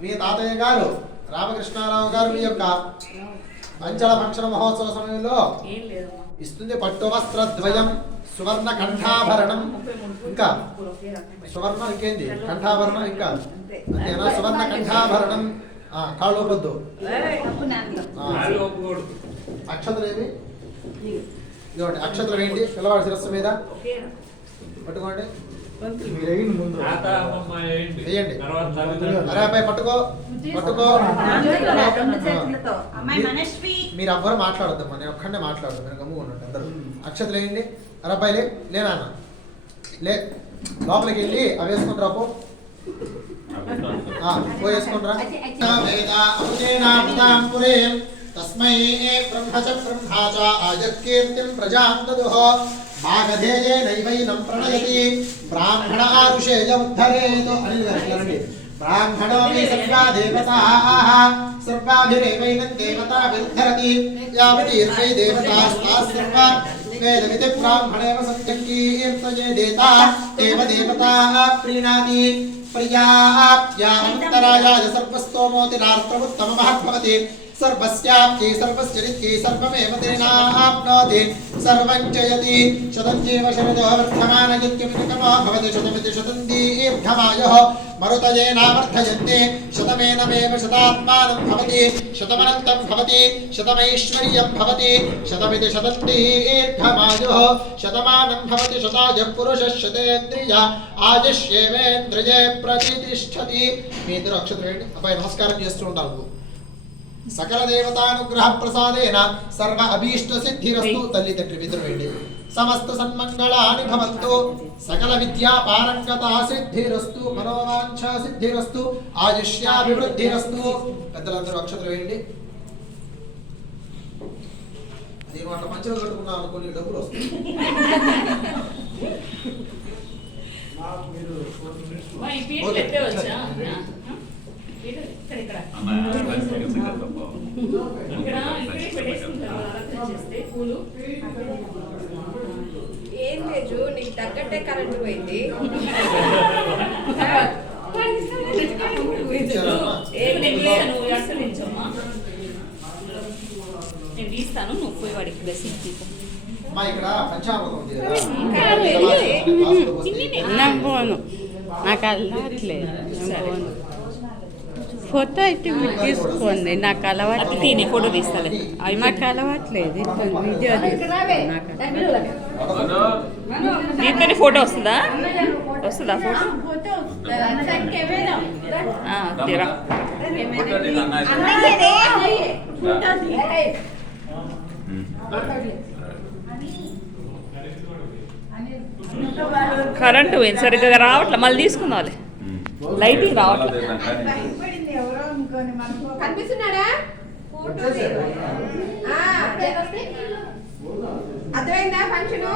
మీ తాతయ్య గారు రామకృష్ణారావు గారు మీ యొక్క పంచల ఫంక్షన్ మహోత్సవ సమయంలో ఇస్తుంది పట్టు వస్త్రద్వయం సువర్ణ కంఠాభరణం ఇంకా సువర్ణ ఇంకేంది కంఠాభరణం ఇంకా అంతేనా సువర్ణ కంఠాభరణం కాళ్ళు వద్దు అక్షతలు ఏవి ఇదిగోండి అక్షతలు వేయండి పిల్లవాడి శిరస్సు మీద పట్టుకోండి వేయండి అరే అబ్బాయి పట్టుకో పట్టుకో మీరు ఎవ్వరు మాట్లాడొద్దమ్మా నేను ఒక్కడే మాట్లాడదు నేను గమ్ముగా ఉండండి అందరూ అక్షతలు వేయండి అరే అబ్బాయి లేనా లే లోపలికి వెళ్ళి అవి వేసుకుని రాపో వేసుకుంటారా తస్మై బ్రహ్మచ బ్రహ్మాచ ఆజత్కీర్తిం ప్రజాం దదుః మాగధేయేనైవైనం ప్రణయతి బ్రాహ్మణ ఆరుషేయ ఉద్ధరేతు అనిల్ గారు బ్రాహ్మణోపి సర్వా దేవతాః సర్వాభిరేవైనం దేవతాభిర్ధరతి యావతీర్వై దేవతాస్తాః సర్వా వేదమితి బ్రాహ్మణేవ సంకీర్తయే దేతా దేవ దేవతాః ప్రీణాతి ప్రియాప్యానంతరాయాయ సర్వస్తోమోతిరార్త్రముత్తమః భవతి सर्वस्याप्यै सर्वस्यरित्यै सर्वमेव तेनाप्नोति सर्वं जयति शतं जीव शरदो वर्धमानयत्यमितकमो भवति शतमिति शतं दीर्घमायुः मरुतयेनावर्धयन्ते शतमेनमेव शतात्मानं भवति शतमनन्तं भवति शतमैश्वर्यं भवति शतमिति शतं दीर्घमायुः शतमानं भवति शतायुः पुरुषः शतेन्द्रिय आयुष्येवेन्द्रिये प्रतिष्ठति మీ ఇద్దరు అక్షతలు అబ్బాయి నమస్కారం చేస్తూ ఉండాలి सकल देवतानुग्रह प्रसादेन सर्व अभीष्ट सिद्धिरस्तु तल्ली तट्टि मित्रवेंडी समस्त सन्मंगलानि भवन्तु सकल विद्या पारंगता सिद्धिरस्तु मनोवांछा सिद्धिरस्तु आयुष्याभिवृद्धिरस्तु పెద్దలందరూ అక్షతలు వేయండి నేను అట్లా మంచిగా కట్టుకున్నాను కొన్ని డబ్బులు వస్తాయి నాకు మీరు 4 మినిట్స్ పేరు పెట్టే వచ్చా ఏం లేదు నీకు తగ్గట్టే కరెంట్ పోయింది నేను తీస్తాను నువ్వు పోయి వాడికి బెసిక్ తీసుకో నాకు అలవాట్లేదు ఫోటో అయితే మీరు తీసుకోండి నాకు అలవాటు తిని ఫోటో తీస్తాను అవి నాకు అలవాట్లేదు వీడియో దీంతో ఫోటో వస్తుందా వస్తుందా ఫోటో తీరా కరెంటు పోయింది సరిగ్గా రావట్లే మళ్ళీ తీసుకుందాం లైటింగ్ రావట్లేదు కనిపిస్తున్నాడా అర్థమైందా ఫంక్షన్